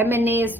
MNAs,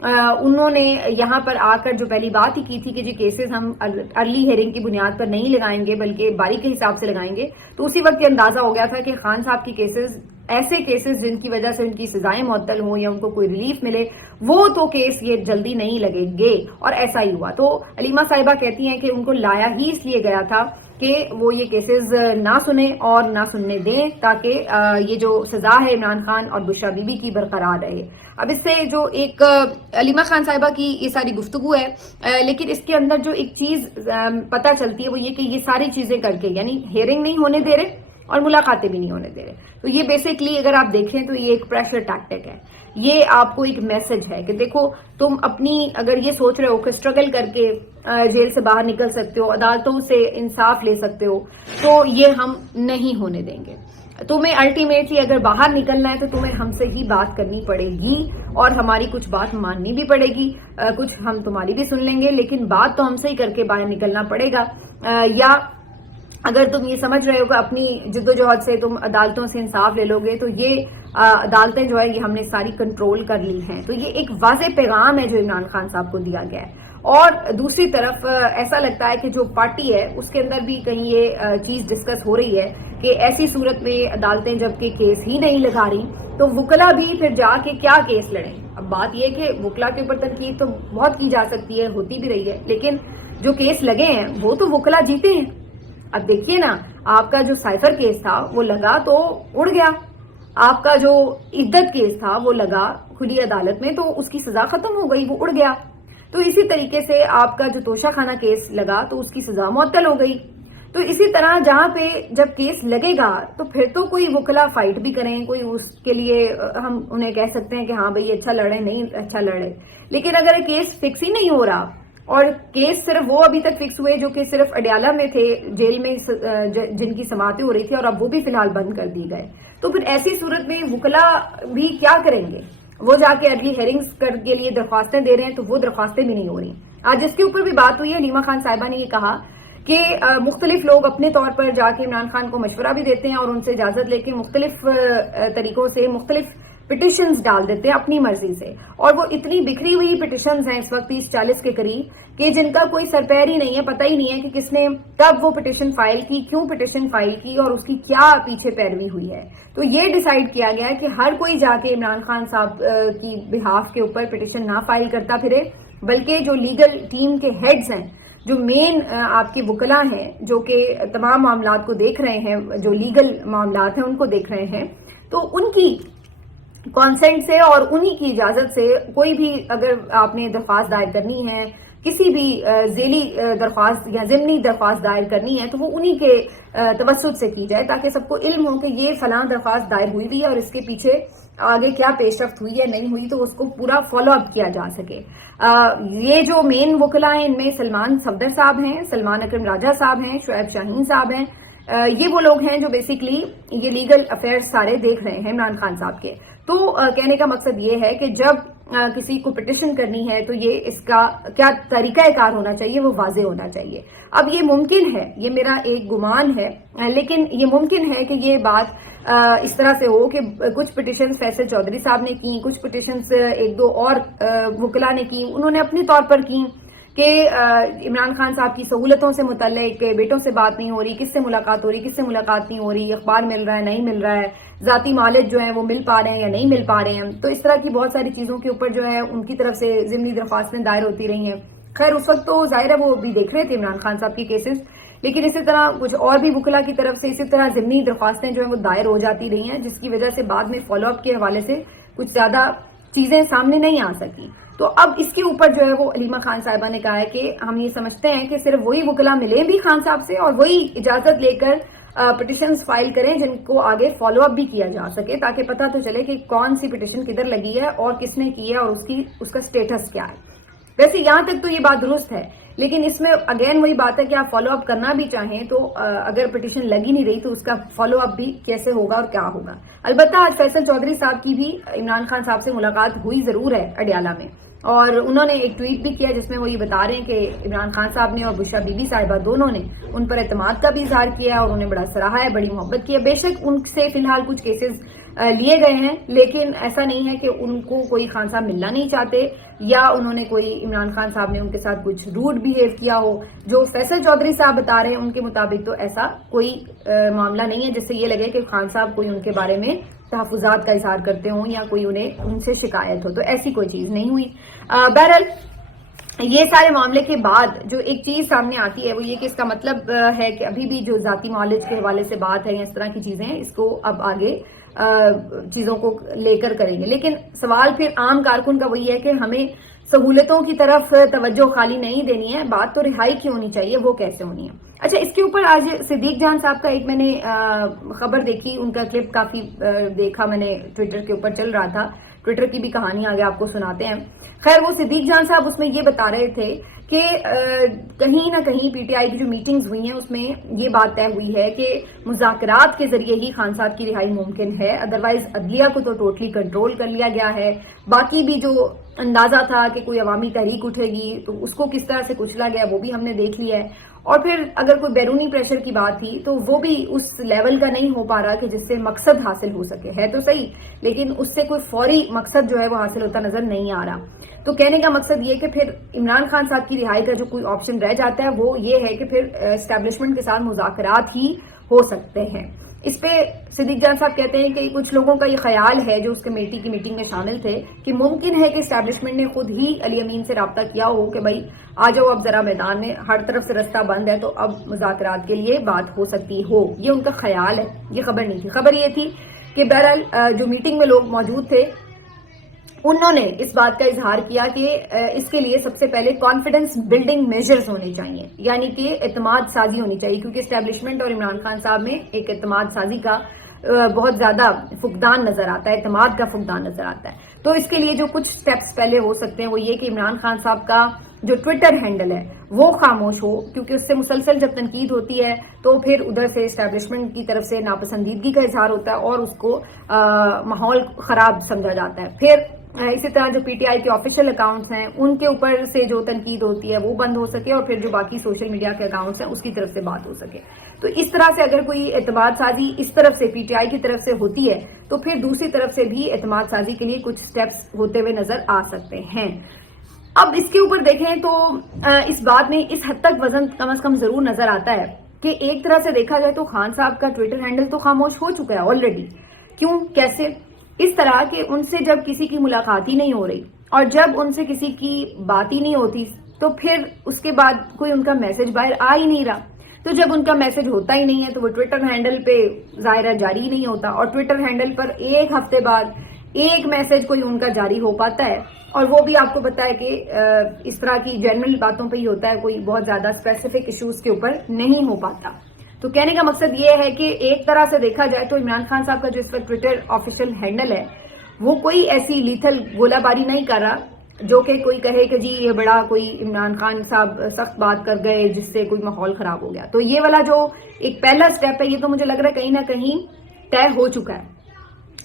انہوں نے یہاں پر آ کر جو پہلی بات ہی کی تھی کہ جی کیسز ہم ارلی ہیئرنگ کی بنیاد پر نہیں لگائیں گے بلکہ باری کے حساب سے لگائیں گے، تو اسی وقت یہ اندازہ ہو گیا تھا کہ خان صاحب کی کیسز ایسے کیسز جن کی وجہ سے ان کی سزائیں معطل ہوں یا ان کو کوئی ریلیف ملے، وہ تو کیس یہ جلدی نہیں لگیں گے، اور ایسا ہی ہوا۔ تو علیمہ صاحبہ کہتی ہیں کہ ان کو لایا ہی اس لیے گیا تھا کہ وہ یہ کیسز نہ سنیں اور نہ سننے دیں تاکہ یہ جو سزا ہے عمران خان اور بشرا بی بی کی برقرار رہے۔ اب اس سے جو ایک علیمہ خان صاحبہ کی یہ ساری گفتگو ہے، لیکن اس کے اندر جو ایک چیز پتہ چلتی ہے وہ یہ کہ یہ ساری چیزیں کر کے یعنی ہیئرنگ نہیں ہونے دے رہے اور ملاقاتیں بھی نہیں ہونے دے رہے، تو یہ بیسکلی اگر آپ دیکھیں تو یہ ایک پریشر ٹیکٹک ہے، یہ آپ کو ایک میسج ہے کہ دیکھو تم اپنی اگر یہ سوچ رہے ہو کہ اسٹرگل کر کے جیل سے باہر نکل سکتے ہو، عدالتوں سے انصاف لے سکتے ہو، تو یہ ہم نہیں ہونے دیں گے۔ تمہیں الٹیمیٹلی اگر باہر نکلنا ہے تو تمہیں ہم سے ہی بات کرنی پڑے گی اور ہماری کچھ بات ماننی بھی پڑے گی، کچھ ہم تمہاری بھی سن لیں گے، لیکن بات تو ہم سے ہی کر کے باہر نکلنا پڑے گا۔ یا اگر تم یہ سمجھ رہے ہو کہ اپنی جدوجہد سے تم عدالتوں سے انصاف لے لو گے تو یہ عدالتیں جو ہے یہ ہم نے ساری کنٹرول کر لی ہیں۔ تو یہ ایک واضح پیغام ہے جو عمران خان صاحب کو دیا گیا ہے، اور دوسری طرف ایسا لگتا ہے کہ جو پارٹی ہے اس کے اندر بھی کہیں یہ چیز ڈسکس ہو رہی ہے کہ ایسی صورت میں عدالتیں جب کہ کیس ہی نہیں لگا رہی تو وکلا بھی پھر جا کے کیا کیس لڑیں۔ اب بات یہ کہ وکلا کے اوپر تنقید تو بہت کی جا سکتی ہے، ہوتی بھی رہی ہے، لیکن جو کیس لگے ہیں وہ تو وکلا جیتے ہیں۔ اب دیکھیے نا، آپ کا جو سائفر کیس تھا وہ لگا تو اڑ گیا، آپ کا جو عدت کیس تھا وہ لگا کھلی عدالت میں تو اس کی سزا ختم ہو گئی، وہ اڑ گیا۔ تو اسی طریقے سے آپ کا جو توشہ خانہ کیس لگا تو اس کی سزا معطل ہو گئی۔ تو اسی طرح جہاں پہ جب کیس لگے گا تو پھر تو کوئی وکلا فائٹ بھی کریں، کوئی اس کے لیے ہم انہیں کہہ سکتے ہیں کہ ہاں بھئی اچھا لڑے، نہیں اچھا لڑے، لیکن اگر کیس فکس ہی نہیں ہو رہا اور کیس صرف وہ ابھی تک فکس ہوئے جو کہ صرف اڈیالہ میں تھے، جیل میں جن کی سماعتیں ہو رہی تھی، اور اب وہ بھی فی الحال بند کر دی گئے، تو پھر ایسی صورت میں وکلا بھی کیا کریں گے؟ وہ جا کے ارلی ہیئرنگز کے لیے درخواستیں دے رہے ہیں تو وہ درخواستیں بھی نہیں ہو رہی۔ آج جس کے اوپر بھی بات ہوئی ہے، علیمہ خان صاحبہ نے یہ کہا کہ مختلف لوگ اپنے طور پر جا کے عمران خان کو مشورہ بھی دیتے ہیں اور ان سے اجازت لے کے مختلف طریقوں سے مختلف پٹیشنز ڈال دیتے ہیں اپنی مرضی سے، اور وہ اتنی بکھری ہوئی پٹیشنز ہیں اس وقت 30-40 کے قریب کہ جن کا کوئی سرپیر ہی نہیں ہے، پتہ ہی نہیں ہے کہ کس نے کب وہ پٹیشن فائل کی، کیوں پٹیشن فائل کی اور اس کی کیا پیچھے پیروی ہوئی ہے۔ تو یہ ڈیسائیڈ کیا گیا ہے کہ ہر کوئی جا کے عمران خان صاحب کی بہاف کے اوپر پٹیشن نہ فائل کرتا پھرے، بلکہ جو لیگل ٹیم کے ہیڈز ہیں، جو مین آپ کے وکلا ہیں جو کہ تمام معاملات کو دیکھ رہے ہیں، جو لیگل معاملات ہیں ان کو دیکھ رہے ہیں، تو ان کی کانسینٹ سے اور انہی کی اجازت سے کوئی بھی اگر آپ نے درخواست دائر کرنی ہے، کسی بھی ذیلی درخواست یا ضمنی درخواست دائر کرنی ہے، تو وہ انہی کے توسط سے کی جائے تاکہ سب کو علم ہو کہ یہ فلاں درخواست دائر ہوئی ہوئی ہے اور اس کے پیچھے آگے کیا پیش رفت ہوئی ہے نہیں ہوئی، تو اس کو پورا فالو اپ کیا جا سکے۔ یہ جو مین وکلا ہیں ان میں سلمان صفدر صاحب ہیں، سلمان اکرم راجہ صاحب ہیں، شعیب شاہین صاحب ہیں، یہ وہ لوگ ہیں جو بیسیکلی یہ لیگل افیئر سارے دیکھ رہے ہیں عمران خان صاحب کے۔ تو کہنے کا مقصد یہ ہے کہ جب کسی کو پٹیشن کرنی ہے تو یہ اس کا کیا طریقہ کار ہونا چاہیے، وہ واضح ہونا چاہیے۔ اب یہ ممکن ہے، یہ میرا ایک گمان ہے، لیکن یہ ممکن ہے کہ یہ بات اس طرح سے ہو کہ کچھ پٹیشنز فیصل چودھری صاحب نے کی، کچھ پٹیشنز ایک دو اور وکلا نے کی، انہوں نے اپنے طور پر کی کہ عمران خان صاحب کی سہولتوں سے متعلق، بیٹوں سے بات نہیں ہو رہی، کس سے ملاقات ہو رہی، کس سے ملاقات نہیں ہو رہی، اخبار مل رہا ہے نہیں مل رہا ہے، ذاتی معالج جو ہیں وہ مل پا رہے ہیں یا نہیں مل پا رہے ہیں۔ تو اس طرح کی بہت ساری چیزوں کے اوپر جو ہے ان کی طرف سے ضمنی درخواستیں دائر ہوتی رہی ہیں۔ خیر اس وقت تو ظاہر ہے وہ بھی دیکھ رہے تھے عمران خان صاحب کی کیسز، لیکن اسی طرح کچھ اور بھی وکلا کی طرف سے اسی طرح ضمنی درخواستیں جو ہیں وہ دائر ہو جاتی رہی ہیں، جس کی وجہ سے بعد میں فالو اپ کے حوالے سے کچھ زیادہ چیزیں سامنے نہیں آ سکی۔ تو اب اس کے اوپر جو ہے وہ علیمہ خان صاحبہ نے کہا ہے کہ ہم یہ سمجھتے ہیں کہ صرف وہی وکلا ملے بھی خان صاحب سے اور وہی اجازت لے کر پٹیشنز فائل کریں جن کو آگے فالو اپ بھی کیا جا سکے، تاکہ پتہ تو چلے کہ کون سی پٹیشن کدھر لگی ہے اور کس نے کی ہے اور اس کا سٹیٹس کیا ہے۔ ویسے یہاں تک تو یہ بات درست ہے، لیکن اس میں اگین وہی بات ہے کہ آپ فالو اپ کرنا بھی چاہیں تو اگر پٹیشن لگی نہیں رہی تو اس کا فالو اپ بھی کیسے ہوگا اور کیا ہوگا۔ البتہ آج فیصل چودھری صاحب کی بھی عمران خان صاحب سے ملاقات ہوئی ضرور ہے اڈیالہ میں، اور انہوں نے ایک ٹویٹ بھی کیا جس میں وہ یہ بتا رہے ہیں کہ عمران خان صاحب نے اور بشرا بی بی صاحبہ دونوں نے ان پر اعتماد کا بھی اظہار کیا اور انہیں بڑا سراہا ہے، بڑی محبت کی ہے۔ بے شک ان سے فی الحال کچھ کیسز لیے گئے ہیں، لیکن ایسا نہیں ہے کہ ان کو کوئی خان صاحب ملنا نہیں چاہتے یا انہوں نے کوئی عمران خان صاحب نے ان کے ساتھ کچھ روڈ بیہیو کیا ہو. جو فیصل چودھری صاحب بتا رہے ہیں ان کے مطابق تو ایسا کوئی معاملہ نہیں ہے جس سے یہ لگے کہ خان صاحب کوئی ان کے بارے میں تحفظات کا اظہار کرتے ہوں یا کوئی انہیں ان سے شکایت ہو. تو ایسی کوئی چیز نہیں ہوئی. بہرحال یہ سارے معاملے کے بعد جو ایک چیز سامنے آتی ہے وہ یہ کہ اس کا مطلب ہے کہ ابھی بھی جو ذاتی معالج کے حوالے سے بات ہے یا اس طرح کی چیزیں ہیں، اس کو اب آگے چیزوں کو لے کر کریں گے. لیکن سوال پھر عام کارکن کا وہی ہے کہ ہمیں سہولتوں کی طرف توجہ خالی نہیں دینی ہے، بات تو رہائی کی ہونی چاہیے، وہ کیسے ہونی ہے. اچھا، اس کے اوپر آج صدیق جان صاحب کا ایک میں نے خبر دیکھی، ان کا کلپ کافی دیکھا میں نے، ٹویٹر کے اوپر چل رہا تھا. ٹویٹر کی بھی کہانی آگے آپ کو سناتے ہیں. خیر، وہ صدیق جان صاحب اس میں یہ بتا رہے تھے کہ کہیں نہ کہیں پی ٹی آئی کی جو میٹنگز ہوئی ہیں اس میں یہ بات طے ہوئی ہے کہ مذاکرات کے ذریعے ہی خان صاحب کی رہائی ممکن ہے، ادروائز عدلیہ کو تو ٹوٹلی کنٹرول کر لیا گیا ہے. باقی بھی جو اندازہ تھا کہ کوئی عوامی تحریک اٹھے گی تو اس کو کس طرح سے کچلا گیا وہ بھی ہم نے دیکھ لیا ہے. اور پھر اگر کوئی بیرونی پریشر کی بات تھی تو وہ بھی اس لیول کا نہیں ہو پا رہا کہ جس سے مقصد حاصل ہو سکے. ہے تو صحیح، لیکن اس سے کوئی فوری مقصد جو ہے وہ حاصل ہوتا نظر نہیں آ رہا. تو کہنے کا مقصد یہ کہ پھر عمران خان صاحب کی رہائی کا جو کوئی آپشن رہ جاتا ہے وہ یہ ہے کہ پھر اسٹیبلشمنٹ کے ساتھ مذاکرات ہی ہو سکتے ہیں. اس پہ صدیق جان صاحب کہتے ہیں کہ کچھ لوگوں کا یہ خیال ہے جو اس کمیٹی کی میٹنگ میں شامل تھے کہ ممکن ہے کہ اسٹیبلشمنٹ نے خود ہی علی امین سے رابطہ کیا ہو کہ بھائی آ جاؤ اب ذرا میدان میں، ہر طرف سے رستہ بند ہے تو اب مذاکرات کے لیے بات ہو سکتی ہو. یہ ان کا خیال ہے، یہ خبر نہیں تھی. خبر یہ تھی کہ بہرحال جو میٹنگ میں لوگ موجود تھے انہوں نے اس بات کا اظہار کیا کہ اس کے لیے سب سے پہلے کانفیڈنس بلڈنگ میجرز ہونے چاہیے، یعنی کہ اعتماد سازی ہونی چاہیے، کیونکہ اسٹیبلشمنٹ اور عمران خان صاحب میں ایک اعتماد سازی کا بہت زیادہ فقدان نظر آتا ہے، اعتماد کا فقدان نظر آتا ہے. تو اس کے لیے جو کچھ سٹیپس پہلے ہو سکتے ہیں وہ یہ کہ عمران خان صاحب کا جو ٹویٹر ہینڈل ہے وہ خاموش ہو، کیونکہ اس سے مسلسل جب تنقید ہوتی ہے تو پھر ادھر سے اسٹیبلشمنٹ کی طرف سے ناپسندیدگی کا اظہار ہوتا ہے اور اس کو ماحول خراب سمجھا جاتا ہے. پھر اسی طرح جو پی ٹی آئی کے آفیشیل اکاؤنٹس ہیں ان کے اوپر سے جو تنقید ہوتی ہے وہ بند ہو سکے اور پھر جو باقی سوشل میڈیا کے اکاؤنٹس ہیں اس کی طرف سے بات ہو سکے. تو اس طرح سے اگر کوئی اعتماد سازی اس طرف سے پی ٹی آئی کی طرف سے ہوتی ہے تو پھر دوسری طرف سے بھی اعتماد سازی کے لیے کچھ سٹیپس ہوتے ہوئے نظر آ سکتے ہیں. اب اس کے اوپر دیکھیں تو اس بات میں اس حد تک وزن کم از کم ضرور نظر آتا ہے کہ ایک طرح سے دیکھا جائے تو خان صاحب کا ٹویٹر ہینڈل تو خاموش ہو چکا ہے آلریڈی. کیوں؟ کیسے؟ اس طرح کہ ان سے جب کسی کی ملاقات ہی نہیں ہو رہی اور جب ان سے کسی کی بات ہی نہیں ہوتی تو پھر اس کے بعد کوئی ان کا میسج باہر آ ہی نہیں رہا. تو جب ان کا میسج ہوتا ہی نہیں ہے تو وہ ٹویٹر ہینڈل پہ ظاہرہ جاری ہی نہیں ہوتا، اور ٹویٹر ہینڈل پر ایک ہفتے بعد ایک میسج کوئی ان کا جاری ہو پاتا ہے، اور وہ بھی آپ کو پتا ہے کہ اس طرح کی جنرل باتوں پہ ہی ہوتا ہے، کوئی بہت زیادہ اسپیسیفک ایشوز کے اوپر نہیں ہو پاتا. تو کہنے کا مقصد یہ ہے کہ ایک طرح سے دیکھا جائے تو عمران خان صاحب کا جو اس وقت ٹویٹر آفیشیل ہینڈل ہے وہ کوئی ایسی لیتھل گولہ باری نہیں کر رہا جو کہ کوئی کہے کہ جی یہ بڑا کوئی عمران خان صاحب سخت بات کر گئے جس سے کوئی ماحول خراب ہو گیا. تو یہ والا جو ایک پہلا سٹیپ ہے یہ تو مجھے لگ رہا ہے کہیں نہ کہیں طے ہو چکا ہے.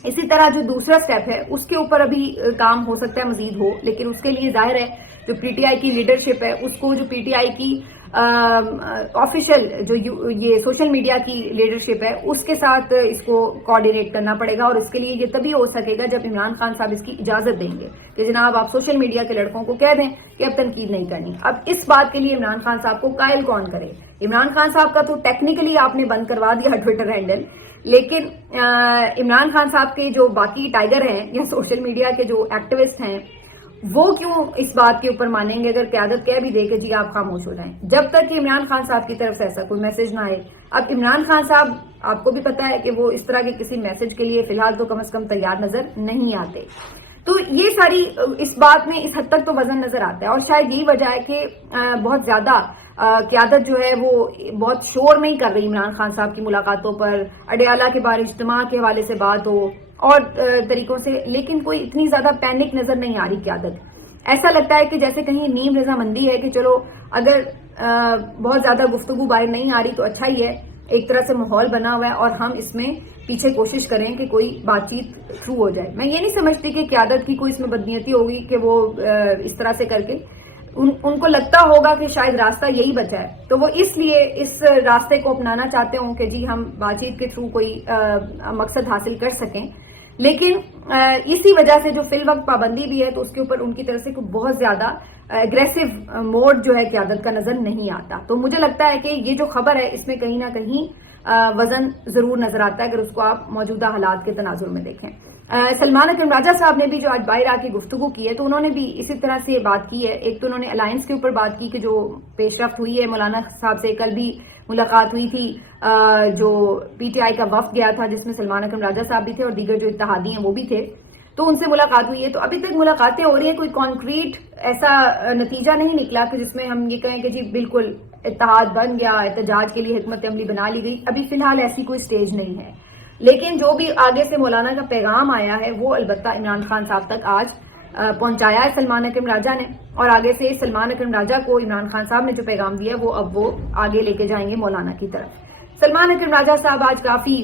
اسی طرح جو دوسرا سٹیپ ہے اس کے اوپر ابھی کام ہو سکتا ہے مزید ہو، لیکن اس کے لیے ظاہر ہے جو پی ٹی آئی کی لیڈرشپ ہے اس کو جو پی ٹی آئی کی آفیشیل جو یہ سوشل میڈیا کی لیڈرشپ ہے اس کے ساتھ اس کو کوآرڈینیٹ کرنا پڑے گا، اور اس کے لیے یہ تبھی ہو سکے گا جب عمران خان صاحب اس کی اجازت دیں گے کہ جناب آپ سوشل میڈیا کے لڑکوں کو کہہ دیں کہ اب تنقید نہیں کرنی. اب اس بات کے لیے عمران خان صاحب کو قائل کون کرے؟ عمران خان صاحب کا تو ٹیکنیکلی آپ نے بند کروا دیا ٹویٹر ہینڈل، لیکن عمران خان صاحب کے جو باقی ٹائیگر ہیں یا سوشل میڈیا کے جو ایکٹیوسٹ ہیں وہ کیوں اس بات کے اوپر مانیں گے اگر قیادت کہہ بھی دے کہ جی آپ خاموش ہو جائیں، جب تک کہ عمران خان صاحب کی طرف سے ایسا کوئی میسج نہ آئے. اب عمران خان صاحب آپ کو بھی پتا ہے کہ وہ اس طرح کے کسی میسج کے لیے فی الحال تو کم از کم تیار نظر نہیں آتے. تو یہ ساری اس بات میں اس حد تک تو وزن نظر آتا ہے، اور شاید یہی وجہ ہے کہ بہت زیادہ قیادت جو ہے وہ بہت شور نہیں کر رہی عمران خان صاحب کی ملاقاتوں پر، اڈیالہ کے بارے اجتماع کے حوالے سے بات ہو اور طریقوں سے، لیکن کوئی اتنی زیادہ پینک نظر نہیں آ رہی قیادت. ایسا لگتا ہے کہ جیسے کہیں نیم رضامندی ہے کہ چلو اگر بہت زیادہ گفتگو باہر نہیں آ رہی تو اچھا ہی ہے، ایک طرح سے ماحول بنا ہوا ہے اور ہم اس میں پیچھے کوشش کریں کہ کوئی بات چیت تھرو ہو جائے. میں یہ نہیں سمجھتی کہ قیادت کی کوئی اس میں بدنیتی ہوگی کہ وہ اس طرح سے کر کے ان کو لگتا ہوگا کہ شاید راستہ یہی بچا ہے تو وہ اس لیے اس راستے کو اپنانا چاہتے ہوں کہ جی ہم بات چیت کے تھرو کوئی مقصد حاصل کر سکیں. لیکن اسی وجہ سے جو فی الوقت پابندی بھی ہے تو اس کے اوپر ان کی طرف سے کوئی بہت زیادہ اگریسو موڈ جو ہے قیادت کا نظر نہیں آتا. تو مجھے لگتا ہے کہ یہ جو خبر ہے اس میں کہیں نہ کہیں وزن ضرور نظر آتا ہے اگر اس کو آپ موجودہ حالات کے تناظر میں دیکھیں. سلمان اکرم راجہ صاحب نے بھی جو آج باہر آ کے گفتگو کی ہے تو انہوں نے بھی اسی طرح سے بات کی ہے. ایک تو انہوں نے الائنس کے اوپر بات کی کہ جو پیش رفت ہوئی ہے، مولانا صاحب سے کل بھی ملاقات ہوئی تھی، جو پی ٹی آئی کا وفد گیا تھا جس میں سلمان اکرم راجہ صاحب بھی تھے اور دیگر جو اتحادی ہیں وہ بھی تھے، تو ان سے ملاقات ہوئی ہے. تو ابھی تک ملاقاتیں ہو رہی ہیں، کوئی کانکریٹ ایسا نتیجہ نہیں نکلا کہ جس میں ہم یہ کہیں کہ جی بالکل اتحاد بن گیا، احتجاج کے لیے حکمت عملی بنا لی گئی. ابھی فی الحال ایسی کوئی سٹیج نہیں ہے. لیکن جو بھی آگے سے مولانا کا پیغام آیا ہے وہ البتہ عمران خان صاحب تک آج پہنچایا ہے سلمان اکرم راجہ نے، اور آگے سے سلمان اکرم راجہ کو عمران خان صاحب نے جو پیغام دیا وہ اب وہ آگے لے کے جائیں گے مولانا کی طرف. سلمان اکرم راجہ صاحب آج کافی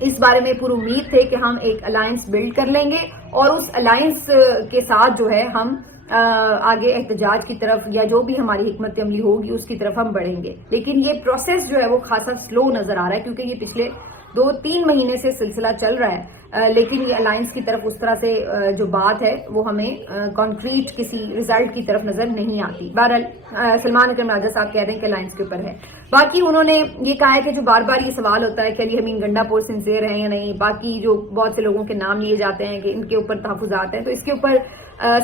اس بارے میں پر امید تھے کہ ہم ایک الائنس بلڈ کر لیں گے اور اس الائنس کے ساتھ جو ہے ہم آگے احتجاج کی طرف یا جو بھی ہماری حکمت عملی ہوگی اس کی طرف ہم بڑھیں گے. لیکن یہ پروسیس جو ہے وہ خاصا سلو نظر آ رہا ہے کیونکہ یہ پچھلے 2-3 مہینے سے سلسلہ چل رہا ہے، لیکن یہ الائنس کی طرف اس طرح سے جو بات ہے وہ ہمیں کانکریٹ کسی ریزلٹ کی طرف نظر نہیں آتی. بہرحال سلمان اکرم راجہ صاحب کہہ رہے ہیں کہ الائنس کے اوپر ہے. باقی انہوں نے یہ کہا ہے کہ جو بار بار یہ سوال ہوتا ہے کہ علی امین گنڈا پور سنسیئر ہیں یا نہیں، باقی جو بہت سے لوگوں کے نام لیے جاتے ہیں کہ ان کے اوپر تحفظات ہیں، تو اس کے اوپر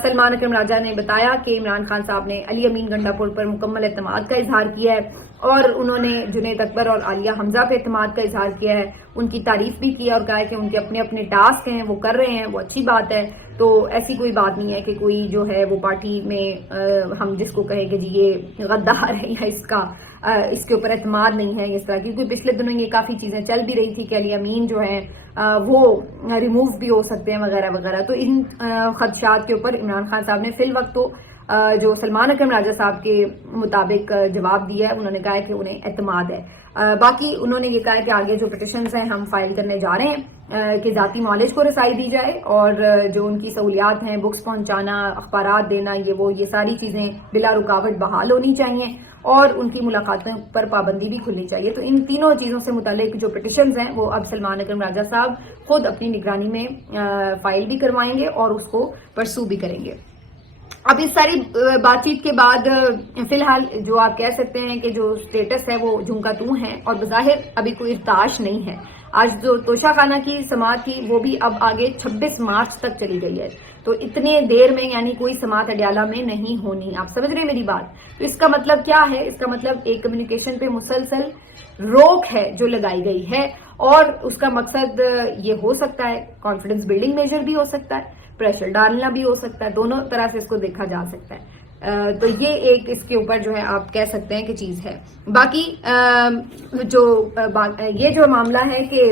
سلمان اکرم راجہ نے بتایا کہ عمران خان صاحب نے علی امین گنڈا پور پر مکمل اعتماد کا اظہار کیا ہے اور انہوں نے جنید اکبر اور عالیہ حمزہ پہ اعتماد کا اظہار کیا ہے، ان کی تعریف بھی کی اور کہا ہے کہ ان کے اپنے اپنے ٹاسک ہیں وہ کر رہے ہیں، وہ اچھی بات ہے. تو ایسی کوئی بات نہیں ہے کہ کوئی جو ہے وہ پارٹی میں ہم جس کو کہیں کہ جی یہ غدار ہے یا اس کے اوپر اعتماد نہیں ہے اس طرح کی، کیونکہ پچھلے دنوں یہ کافی چیزیں چل بھی رہی تھی کہ علی امین جو ہیں وہ ریموو بھی ہو سکتے ہیں وغیرہ وغیرہ. تو ان خدشات کے اوپر عمران خان صاحب نے فی الوقت تو جو سلمان اکرم راجہ صاحب کے مطابق جواب دیا ہے، انہوں نے کہا ہے کہ انہیں اعتماد ہے. باقی انہوں نے یہ کہا ہے کہ آگے جو پٹیشنز ہیں ہم فائل کرنے جا رہے ہیں کہ ذاتی معالج کو رسائی دی جائے اور جو ان کی سہولیات ہیں، بکس پہنچانا، اخبارات دینا، یہ ساری چیزیں بلا رکاوٹ بحال ہونی چاہیے اور ان کی ملاقاتوں پر پابندی بھی کھلنی چاہیے. تو ان تینوں چیزوں سے متعلق جو پٹیشنز ہیں وہ اب سلمان اکرم راجہ صاحب خود اپنی نگرانی میں فائل بھی کروائیں گے اور اس کو پرسو بھی کریں گے. اب اس ساری بات چیت کے بعد فی الحال جو آپ کہہ سکتے ہیں کہ جو سٹیٹس ہے وہ جھمکا تو ہے اور بظاہر ابھی کوئی ارتعاش نہیں ہے. آج جو توشہ خانہ کی سماعت تھی وہ بھی اب آگے 26 مارچ تک چلی گئی ہے. تو اتنے دیر میں یعنی کوئی سماعت اڈیالہ میں نہیں ہونی. آپ سمجھ رہے ہیں میری بات؟ تو اس کا مطلب کیا ہے؟ اس کا مطلب ایک کمیونیکیشن پہ مسلسل روک ہے جو لگائی گئی ہے اور اس کا مقصد یہ ہو سکتا ہے کانفیڈنس بلڈنگ میجر بھی ہو سکتا ہے، پریشر ڈالنا بھی ہو سکتا ہے، دونوں طرح سے اس کو دیکھا جا سکتا ہے. تو یہ ایک اس کے اوپر جو ہے آپ کہہ سکتے ہیں کہ چیز ہے. باقی یہ جو معاملہ ہے کہ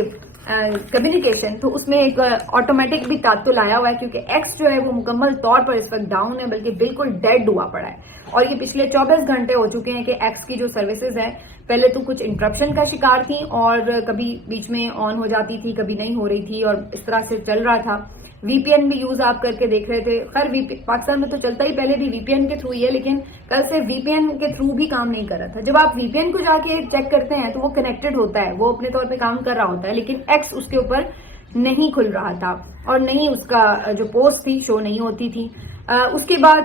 کمیونیکیشن، تو اس میں ایک آٹومیٹک بھی تعطل آیا ہوا ہے کیونکہ ایکس جو ہے وہ مکمل طور پر اس وقت ڈاؤن ہے، بلکہ بالکل ڈیڈ ہوا پڑا ہے. اور یہ پچھلے 24 گھنٹے ہو چکے ہیں کہ ایکس کی جو سروسز ہیں پہلے تو کچھ انٹرپشن کا شکار تھیں اور کبھی بیچ میں آن ہو جاتی تھی، کبھی نہیں ہو رہی تھی اور اس طرح سے چل رہا تھا. وی پی این بھی یوز آپ کر کے دیکھ رہے تھے. خیر پاکستان میں تو چلتا ہی پہلے بھی وی پی این کے تھرو ہی ہے، لیکن کل سے وی پی این کے تھرو بھی کام نہیں کر رہا تھا. جب آپ وی پی این کو جا کے چیک کرتے ہیں تو وہ کنیکٹڈ ہوتا ہے، وہ اپنے طور پہ کام کر رہا ہوتا ہے، لیکن ایکس اس کے اوپر نہیں کھل رہا تھا اور نہیں اس کا جو پوسٹ تھی شو نہیں ہوتی تھی. اس کے بعد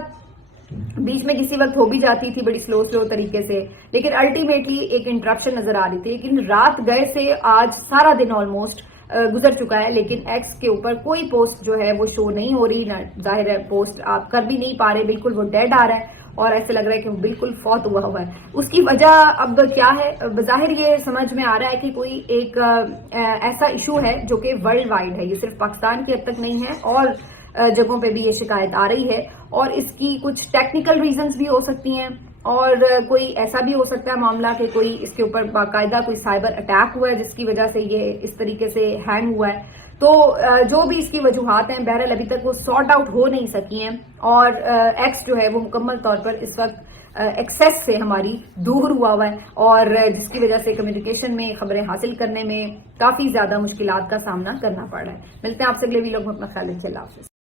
بیچ میں کسی وقت ہو بھی جاتی تھی بڑی سلو طریقے سے، لیکن الٹیمیٹلی ایک انٹرپشن نظر آ رہی تھی. لیکن رات گئے سے آج سارا دن آلموسٹ گزر چکا ہے، لیکن ایکس کے اوپر کوئی پوسٹ جو ہے وہ شو نہیں ہو رہی. ظاہر ہے پوسٹ آپ کر بھی نہیں پا رہے، بالکل وہ ڈیڈ آ رہا ہے اور ایسے لگ رہا ہے کہ بالکل فوت ہوا ہے. اس کی وجہ اب کیا ہے؟ بظاہر یہ سمجھ میں آ رہا ہے کہ کوئی ایک ایسا ایشو ہے جو کہ ورلڈ وائڈ ہے، یہ صرف پاکستان کی حد تک نہیں ہے اور جگہوں پہ بھی یہ شکایت آ رہی ہے اور اس کی کچھ ٹیکنیکل ریزنز بھی ہو سکتی ہیں اور کوئی ایسا بھی ہو سکتا ہے معاملہ کہ کوئی اس کے اوپر باقاعدہ کوئی سائبر اٹیک ہوا ہے جس کی وجہ سے یہ اس طریقے سے ہینگ ہوا ہے. تو جو بھی اس کی وجوہات ہیں بہرحال ابھی تک وہ سارٹ آؤٹ ہو نہیں سکی ہیں اور ایکس جو ہے وہ مکمل طور پر اس وقت ایکسیس سے ہماری دور ہوا ہے اور جس کی وجہ سے کمیونیکیشن میں خبریں حاصل کرنے میں کافی زیادہ مشکلات کا سامنا کرنا پڑ رہا ہے. ملتے ہیں آپ سے اگلے ویلاگ میں، اپنا خیال رکھیے. اللہ حافظ.